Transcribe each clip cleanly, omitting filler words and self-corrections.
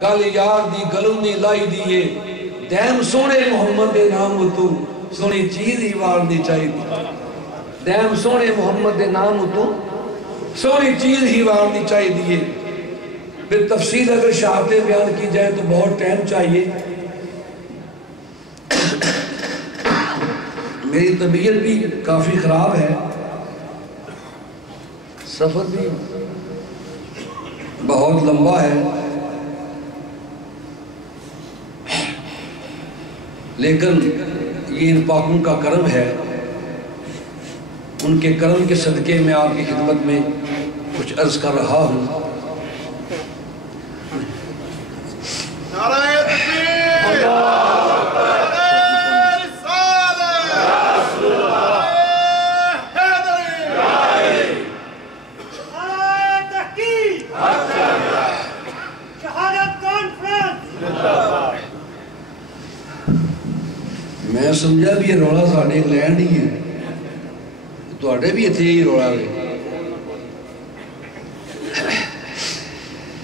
گل یار دی گلوں دی لائی دیئے دیم سونے محمد دے نام تو سونی چیز ہی وارنی چاہی دی دیم سونے محمد دے نام تو سونی چیز ہی وارنی چاہی دیئے پھر تفصیل اگر شہادتیں بیان کی جائے تو بہت ٹائم چاہیے. میری طبیعت بھی کافی خراب ہے, سفر بھی بہت لمبا ہے, لیکن یہ ان پاکوں کا کرم ہے. ان کے کرم کے صدقے میں آپ کی خدمت میں کچھ عرض کر رہا ہوں. میں سمجھا بھی یہ روڑا ساڑھے انگلینڈ ہی ہے, تو آڑے بھی اتھے ہی روڑا گئے.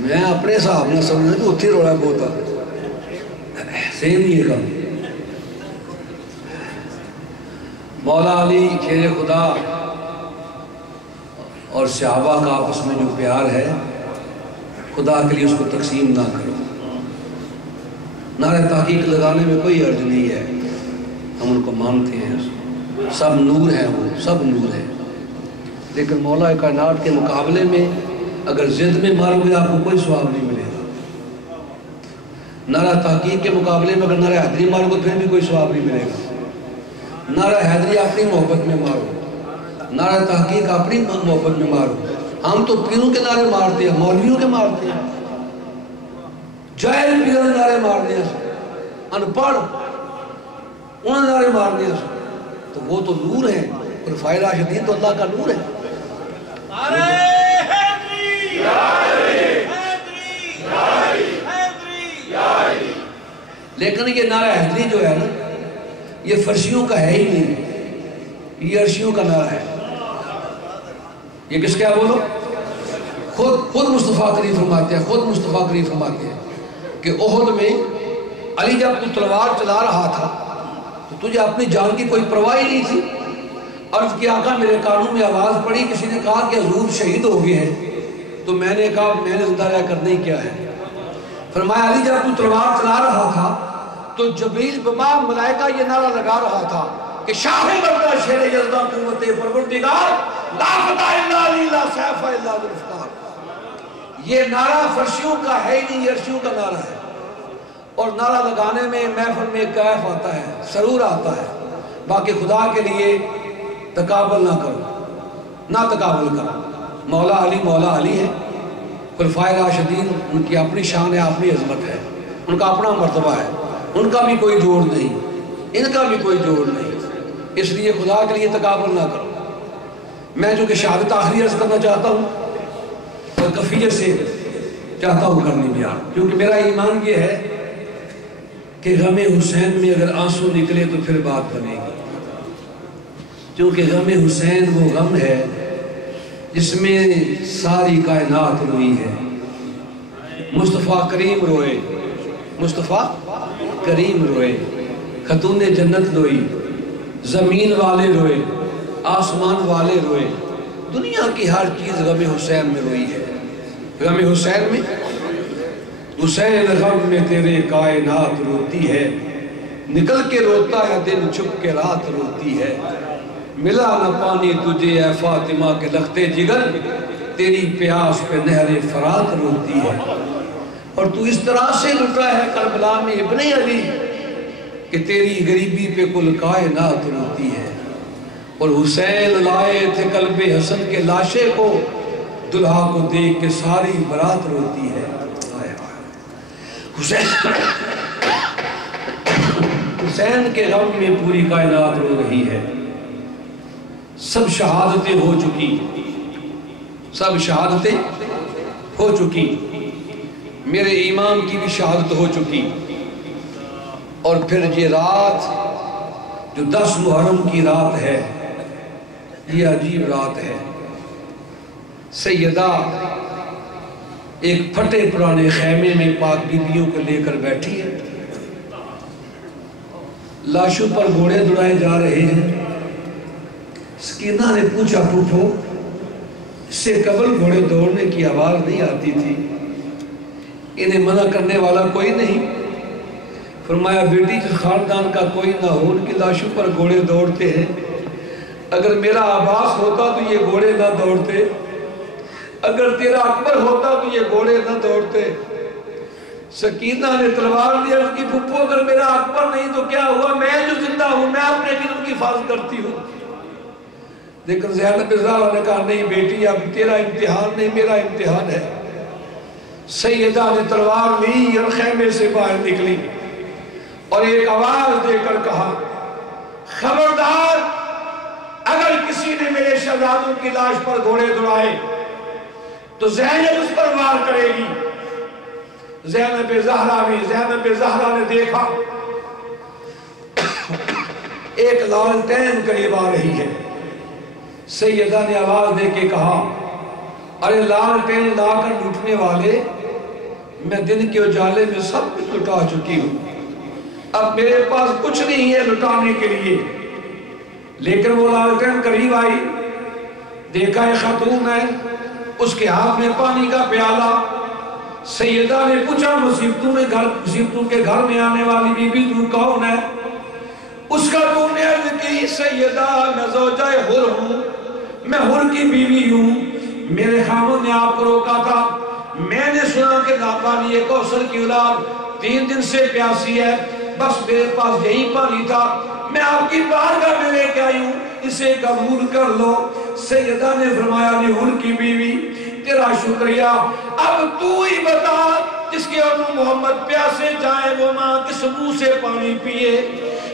میں اپنے صاحب نے سمجھا کہ اتھے روڑا بہتا سیم ہی ہے کام. مولا علی شیر خدا اور صحابہ کا آپس میں جو پیار ہے, خدا کے لیے اس کو تقسیم نہ کرو. نعرہ تحقیق لگانے میں کوئی عرض نہیں ہے, ہم ان کو مانتے ہیں, سب نور ہیں, وہ سب نور ہیں. لیکن مولا کائنات کے مقابلے میں اگر زد میں مارو گے آپ کو کوئی ثواب نہیں ملے گا. نعرہ تحقیق کے مقابلے میں اگر نعرہ حیدری مارو گے پھر بھی کوئی ثواب نہیں ملے گا. نعرہ حیدری اپنی محبت میں مارو, نعرہ تحقیق اپنی محبت میں مارو. ہم تو پیروں کے نعرے مارتے ہیں, مولویوں کے مارتے ہیں, جاہل پیروں کے نعرے مارتے ہیں, ان پڑھ انہوں نے نعرے مارنے ہیں. تو وہ تو نور ہیں, پروفائل راشدین تو اللہ کا نور ہے. نعرہ حیدری حیدری حیدری حیدری. لیکن یہ نعرہ حیدری جو ہے نا, یہ فرشیوں کا ہے ہی نہیں, یہ عرشیوں کا نعرہ ہے. یہ کس کیا بولو, خود مصطفیٰ کریم فرماتے ہیں, خود مصطفیٰ کریم فرماتے ہیں کہ احد میں علی جب تو تلوار چلا رہا تھا تو تجھے اپنی جان کی کوئی پرواہ ہی نہیں تھی. عرض کی آقا میرے کانوں میں آواز پڑی, کسی نے کہا کہ حضور شہید ہو گئے ہیں. تو میں نے کہا میں نے زندہ رہ کر نہیں کیا ہے. فرمایا علی جب تو تلوار چلا رہا تھا تو جبریل بما ملائکہ یہ نعرہ لگا رہا تھا کہ شاہ مردہ شیر یزدہ قوت پروردگار لا فتح الا علی لا سیف الا ذوالفقار. یہ نعرہ فرشیوں کا ہے ہی نہیں, یہ عرشیوں کا نعرہ ہے. اور نعرہ لگانے میں محفل میں کیف آتا ہے, سرور آتا ہے. باقی خدا کے لیے تقابل نہ کرو, نہ تقابل کرو. مولا علی ہے, خلفائے راشدین ان کی اپنی شان ہے, اپنی عظمت ہے, ان کا اپنا مرتبہ ہے, ان کا بھی کوئی جوڑ نہیں, ان کا بھی کوئی جوڑ نہیں. اس لیے خدا کے لیے تقابل نہ کرو. میں جو کہ شہادت آخری عرض کرنا چاہتا ہوں اور کفیت سے چاہتا ہوں کرنی بیان, کیونکہ میرا ایمان یہ ہے کہ غم حسین میں اگر آنسو نکلے تو پھر بات بنے گی. کیونکہ غم حسین وہ غم ہے جس میں ساری کائنات روئی ہے. مصطفیٰ کریم روئے, مصطفیٰ کریم روئے, خاتون جنت روئی, زمین والے روئے, آسمان والے روئے, دنیا کی ہر چیز غم حسین میں روئی ہے. غم حسین میں, حسین غم میں تیرے کائنات روتی ہے, نکل کے روتا ہے دن, چھپ کے رات روتی ہے. ملا نہ پانی تجھے اے فاطمہ کے لختے جگر, تیری پیاس پہ نہر فرات روتی ہے. اور تو اس طرح سے لٹا ہے کربلا میں ابن علی کہ تیری غریبی پہ کل کائنات روتی ہے. اور حسین لائے تھے قلب حسن کے لاشے کو, دلہا کو دیکھ کے ساری برات روتی ہے. حسین کے غم میں پوری کائنات رو رہی ہے. سب شہادتیں ہو چکی, سب شہادتیں ہو چکی, میرے امام کی بھی شہادت ہو چکی. اور پھر یہ رات جو 10 محرم کی رات ہے, یہ عجیب رات ہے. سیدہ ایک پھٹے پرانے خیمے میں پاک بیویوں کو لے کر بیٹھی ہے، لاشوں پر گھوڑے دوڑائے جا رہے ہیں۔ سکینہ نے پوچھا پھوپھو اس سے قبل گھوڑے دوڑنے کی آواز نہیں آتی تھی، انہیں منع کرنے والا کوئی نہیں؟ فرمایا بیٹی جس خاندان کا کوئی نہ ہو ان کی لاشوں پر گھوڑے دوڑتے ہیں، اگر میرا عباس ہوتا تو یہ گھوڑے نہ دوڑتے، اگر تیرا اکبر ہوتا تو یہ گھوڑے نہ دوڑتے۔ سکینہ نے تلوار لی، عرض کی پھپھو اگر میرا اکبر نہیں تو کیا ہوا، میں جو زندہ ہوں میں اپنے دلوں کی حفاظت کرتی ہوں۔ لیکن زینب زہرا نے کہا نہیں بیٹی اب تیرا امتحان نہیں میرا امتحان ہے۔ سیدہ نے تلوار لی اور خیمے سے باہر نکلی اور ایک آواز دے کر کہا خبردار اگر کسی نے میرے شہزادوں کی لاش پر گھوڑے دوڑائے تو زینب اس پر وار کرے گی۔ زینب زہرا نے دیکھا ایک لالٹین قریب آ رہی ہے۔ سیدہ نے آواز دے کے کہا ارے لالٹین لا کر لٹنے والے، میں دن کے اجالے میں سب کچھ لٹا چکی ہوں، اب میرے پاس کچھ نہیں ہے لٹانے کے لیے۔ لیکن وہ لالٹین قریب آئی، دیکھا ایک خاتون ہے، اس کے ہاتھ میں پانی کا پیالہ۔ سیدہ نے پوچھا مصیبتوں کے گھر میں آنے والی بی بی تو کون ہے؟ اس کا تو نے عرض کی سیدہ میں زوجہ حر ہوں، میں حر کی بیوی ہوں، میرے خامن نے آپ کو روکا تھا، میں نے سنا کہ ناپانی کوثر کی اولاد 3 دن سے پیاسی ہے، بس میرے پاس یہی پانی تھا، میں آپ کی بارگاہ میں لے کے آئی ہوں، اسے قبول کر لو۔ سیدہ نے فرمایا نہیں حر کی بیوی تیرا شکریہ، اب تو ہی بتا جس کے ابو محمد پیاسے جائے وہ ماں کس منہ سے پانی پیے،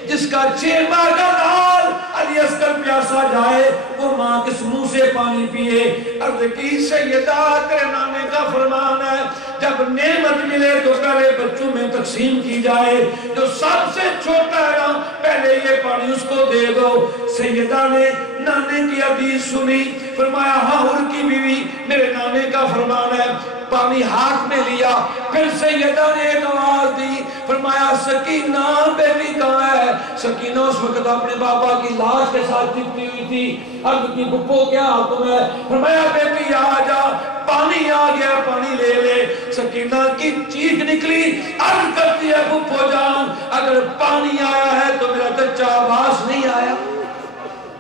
جس کا 6 ماہ کا لال علی اصغر پیاسا جائے وہ ماں کس منہ سے پانی پیے۔ عرض کی سیدہ تیرے نانے کا فرمان ہے جب نعمت ملے تو پہلے بچوں میں تقسیم کی جائے، جو سب سے چھوٹا ہے نا پہلے یہ پانی اس کو دے دو۔ سیدہ نے نانے کی حدیث سنی، فرمایا ہاں حر کی بیوی میرے نانے کا فرمان ہے، پانی ہاتھ میں لیا، پھر سیدہ نے ایک آواز دی، فرمایا سکینہ بیٹی کہاں ہے؟ سکینہ اس وقت اپنے بابا کی لاش کے ساتھ چپتی ہوئی تھی۔ عرض کی پھپھو کیا حکم ہے؟ فرمایا بیٹی آ جا، پانی آ گیا پانی لے لے۔ سکینہ کی چیخ نکلی، عرض کرتی ہے پھپھو جان اگر پانی آیا ہے تو میرا چچا عباس نہیں آیا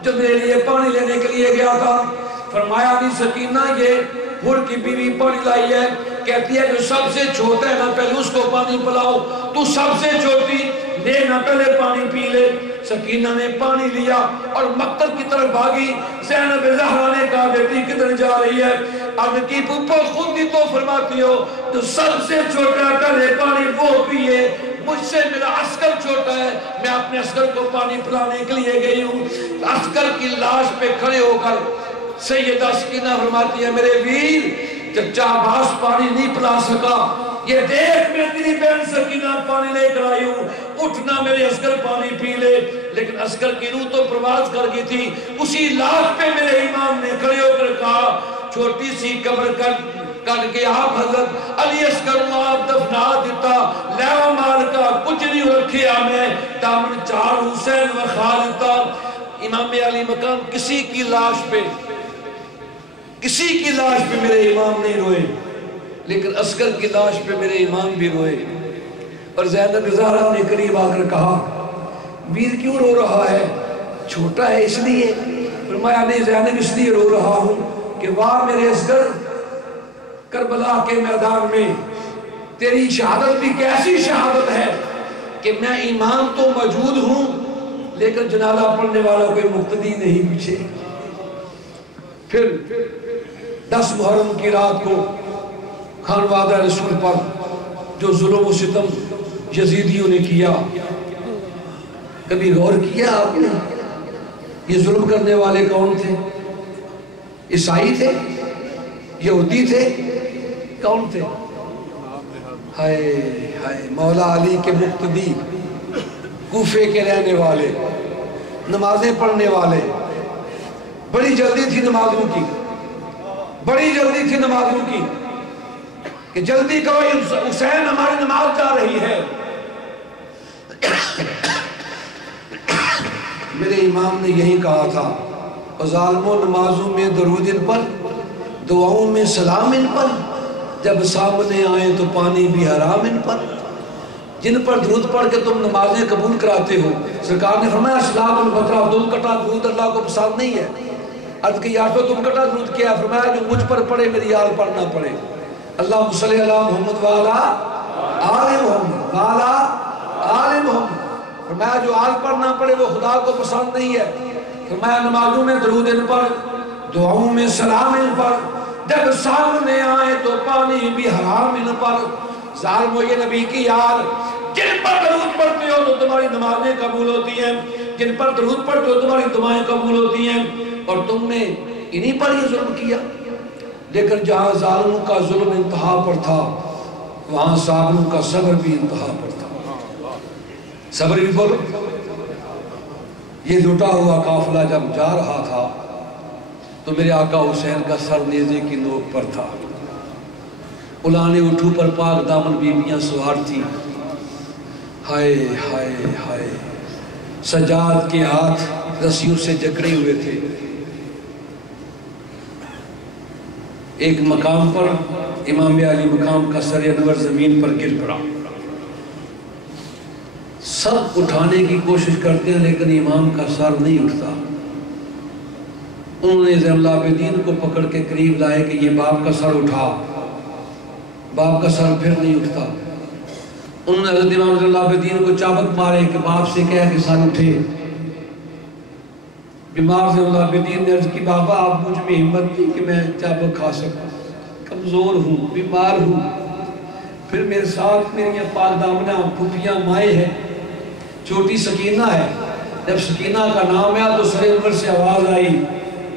جو میرے لیے پانی لینے کے لیے گیا تھا۔ فرمایا نہیں سکینہ یہ حر کی بیوی پانی لائی ہے، کہتی ہے جو سب سے چھوٹا ہے نا پہلے اس کو پانی پلاؤ، تو سب سے چھوٹی لے نہ پہلے پانی پی لے۔ سکینہ نے پانی لیا اور مقتل کی طرف بھاگی۔ زینب زہرا نے کہا بیٹی کدھر جا رہی ہے؟ عرض کی پھپھو خود ہی تو فرماتی ہو جو سب سے چھوٹا پہلے پانی وہ پیے، مجھ سے میرا عسکر چھوٹا ہے، میں اپنے عسکر کو پانی پلانے کے لیے گئی ہوں۔ عسکر کی لاش پہ کھڑے ہو کر سیدہ سکینہ فرماتی ہے میرے ویر چچا عباس پانی نہیں پلا سکا، یہ دیکھ میں تیری بہن سکینہ پانی لے کر آئی ہوں، اٹھنا میرے عسکر پانی پی لے۔ لیکن عسکر کی روح تو پرواز کر گئی تھی، اسی لاش پہ میرے امام نے کھڑے ہو کر کہا چھوٹی سی قبر کر کے آپ حضرت علی اصغر کو آپ دفنا دیتا، لیو مال کا کچھ نہیں رکھیا میں دامن چار حسین و خالدہ۔ امام علی مقام کسی کی لاش پہ میرے امام نہیں روئے، لیکن عسکر کی لاش پہ میرے امام بھی روئے۔ اور زینب زہرا نے قریب آ کر کہا ویر کیوں رو رہا ہے؟ چھوٹا ہے اس لیے؟ فرمایا نہیں زینب اس لیے رو رہا ہوں کہ واہ میرے عسکر، کربلا کے میدان میں تیری شہادت بھی کیسی شہادت ہے کہ میں امام تو موجود ہوں لیکن جنازہ پڑھنے والا کوئی مقتدی نہیں پیچھے۔ پھر 10 محرم کی رات کو خانوادہ رسول پر جو ظلم و ستم یزیدیوں نے کیا، کبھی غور کیا آپ نے یہ ظلم کرنے والے کون تھے؟ عیسائی تھے؟ یہودی تھے؟ کون تھے؟ ہائے ہائے مولا علی کے مقتدی، کوفے کے رہنے والے، نمازیں پڑھنے والے، بڑی جلدی تھی نمازوں کی، کہ جلدی کرو حسین ہماری نماز جا رہی ہے۔ میرے امام نے یہی کہا تھا، ظالموں نمازوں میں درود ان پر، دعاؤں میں سلام ان پر، جب سامنے آئیں تو پانی بھی حرام ان پر۔ جن پر درود پڑھ کے تم نمازیں قبول کراتے ہو، سرکار نے فرمایا صلاۃ البترا، 2 کٹا درود اللہ کو پسند نہیں ہے۔ عرض کہ یا تو 2 کٹا درود کیا؟ فرمایا جو مجھ پر پڑھے میری آل پر نہ پڑھے۔ اللہم صلی علی محمد وعلا آل محمد وعلا آل محمد۔ فرمایا جو آل پر نہ پڑھے وہ خدا کو پسند نہیں ہے۔ فرمایا نمازوں میں درود ان پر، دعاؤں میں سلام ان پر، جب سامنے آئے تو پانی بھی حرام ان پر۔ ظالمو یہ نبی کی یاد، جن پر درود پڑھتے ہو تو تمہاری نمازیں قبول ہوتی ہیں، جن پر درود پڑھتے ہو تمہاری دعائیں قبول ہوتی ہیں، اور تم نے انہی پر یہ ظلم کیا۔ لیکن جہاں ظالموں کا ظلم انتہا پر تھا، وہاں صابروں کا صبر بھی انتہا پر تھا۔ صبر بھی بولو۔ یہ لٹا ہوا قافلہ جب جا رہا تھا تو میرے آقا حسین کا سر نیزے کی نوک پر تھا۔ الانے اٹھو پر پاک دامن بیویاں سوار تھی۔ ہائے ہائے ہائے، سجاد کے ہاتھ رسیوں سے جکڑے ہوئے تھے۔ ایک مقام پر امام علی مقام کا سر انور زمین پر گر پڑا۔ سب اٹھانے کی کوشش کرتے ہیں لیکن امام کا سر نہیں اٹھتا۔ انہوں نے زین العابدین کو پکڑ کے قریب لائے کہ یہ باپ کا سر اٹھا، باپ کا سر پھر نہیں اٹھتا۔ انہوں نے حضرت امام زین العابدین کو چابک مارے کہ باپ سے کہہ کہ سر اٹھے۔ بیمار زین العابدین نے عرض کی بابا آپ مجھ میں ہمت نہیں کہ میں چابک کھا سکوں، کمزور ہوں، بیمار ہوں۔ پھر میرے ساتھ میری پاک دامنہ پھوپھیاں مائیں ہیں، چھوٹی سکینہ ہے۔ جب سکینہ کا نام ہے تو سر انور سے آواز آئی،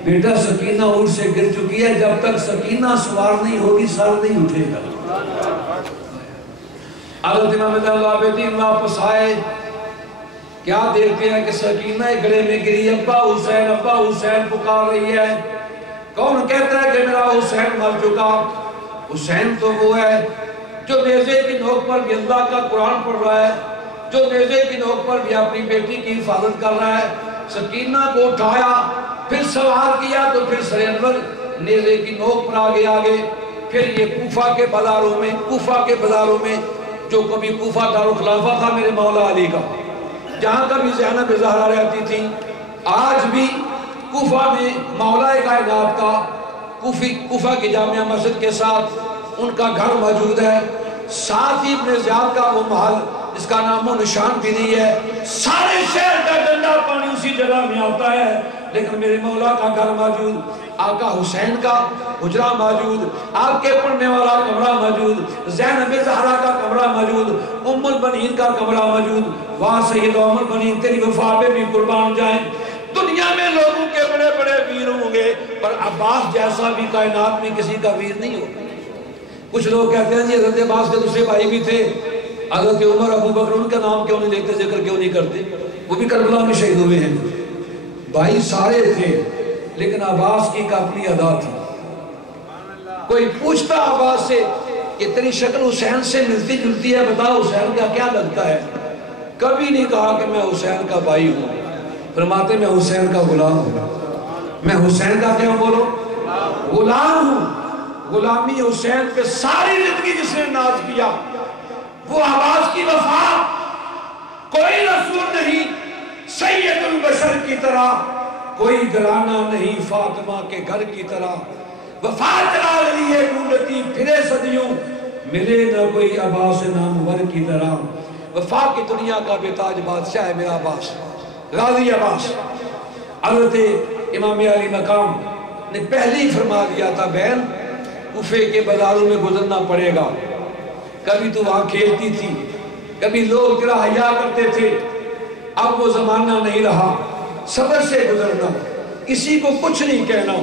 بیٹا سکینہ اونٹ سے گر چکی ہے، جب تک سکینہ سوار نہیں ہوگی سر نہیں اٹھے گا۔ حضرت امام زین العابدین واپس آئے، کیا دیکھتے ہیں کہ سکینہ گڑے میں گری، ابا حسین پکار رہی ہے۔ کون کہتا ہے کہ میرا حسین مر چکا؟ حسین تو وہ ہے جو نیزے کی نوک پر بھی اللہ کا قرآن پڑھ رہا ہے، جو نیزے کی نوک پر بھی اپنی بیٹی کی حفاظت کر رہا ہے۔ سکینہ کو اٹھایا، پھر سوار کیا تو پھر سر انور نیزے کی نوک پر آگے پھر یہ کوفہ کے بازاروں میں جو کبھی کوفہ دارالخلافہ تھا میرے مولا علی کا، جہاں کبھی زینب زہرا رہتی تھی، آج بھی کوفہ میں مولا کائنات کا کوفہ کی جامعہ مسجد کے ساتھ ان کا گھر موجود ہے۔ ساتھ ہی ابن زیاد کا وہ محل جس کا نام و نشان بھی نہیں ہے، سارے شہر کا گندا پانی اسی جگہ میں آتا ہے، لیکن میرے مولا کا گھر موجود، آقا حسین کا حجرہ موجود، آپ کے پڑھنے والا کمرہ موجود، زینب زہرا کا کمرہ موجود، ام البنین کا کمرہ موجود۔ وہاں سید ام البنین تیری وفا پہ بھی قربان جائیں۔ دنیا میں لوگوں کے بڑے بڑے ویر ہوں گے پر عباس جیسا بھی کائنات میں کسی کا ویر نہیں ہوگا۔ کچھ لوگ کہتے ہیں جی حضرت عباس کے دوسرے بھائی بھی تھے، حضرت عمر ابو بکر، ان کا نام کیوں نہیں لیتے، ذکر کیوں نہیں کرتے؟ وہ بھی کربلا میں شہید ہوئے ہیں۔ بھائی سارے تھے لیکن عباس کی اپنی ادا تھی۔ کوئی پوچھتا عباس سے کہ تیری شکل حسین سے ملتی جلتی ہے، بتا حسین کا کیا لگتا ہے؟ کبھی نہیں کہا کہ میں حسین کا بھائی ہوں، فرماتے میں حسین کا غلام ہوں۔ میں حسین کا کیا بولو؟ غلام ہوں۔ غلامی حسین پہ ساری زندگی جس نے ناز کیا، وہ عباس کی وفا کوئی رسول نہیں سید البشر کی طرح، کوئی گھرانہ نہیں فاطمہ کے گھر کی طرح۔ وفا چلا لیے ڈھونڈتی پھرے صدیوں، ملے نہ کوئی عباس نامور کی طرح۔ وفا کی دنیا کا بے تاج بادشاہ ہے میرا عباس، غازی عباس۔ حضرت امام علی مقام نے پہلے ہی فرما دیا تھا، بہن کوفے کے بازاروں میں گزرنا پڑے گا۔ کبھی تو وہاں کھیلتی تھی، کبھی لوگ تیرا حیا کرتے تھے، اب وہ زمانہ نہیں رہا۔ صبر سے گزرنا، کسی کو کچھ نہیں کہنا۔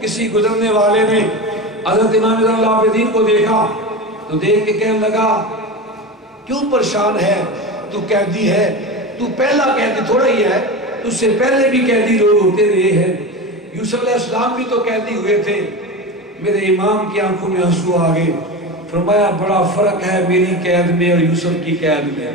کسی گزرنے والے نے حضرت امام زین العابدین کو دیکھا تو دیکھ کے کہنے لگا، کیوں پریشان ہے؟ تو قیدی ہے، تو پہلا قیدی تھوڑا ہی ہے، تجھ سے پہلے بھی قیدی لوگ ہوتے رہے ہیں۔ یوسف علیہ السلام بھی تو قیدی ہوئے تھے۔ میرے امام کی آنکھوں میں آنسو آ گئے، فرمایا بڑا فرق ہے میری قید میں اور یوسف کی قید میں.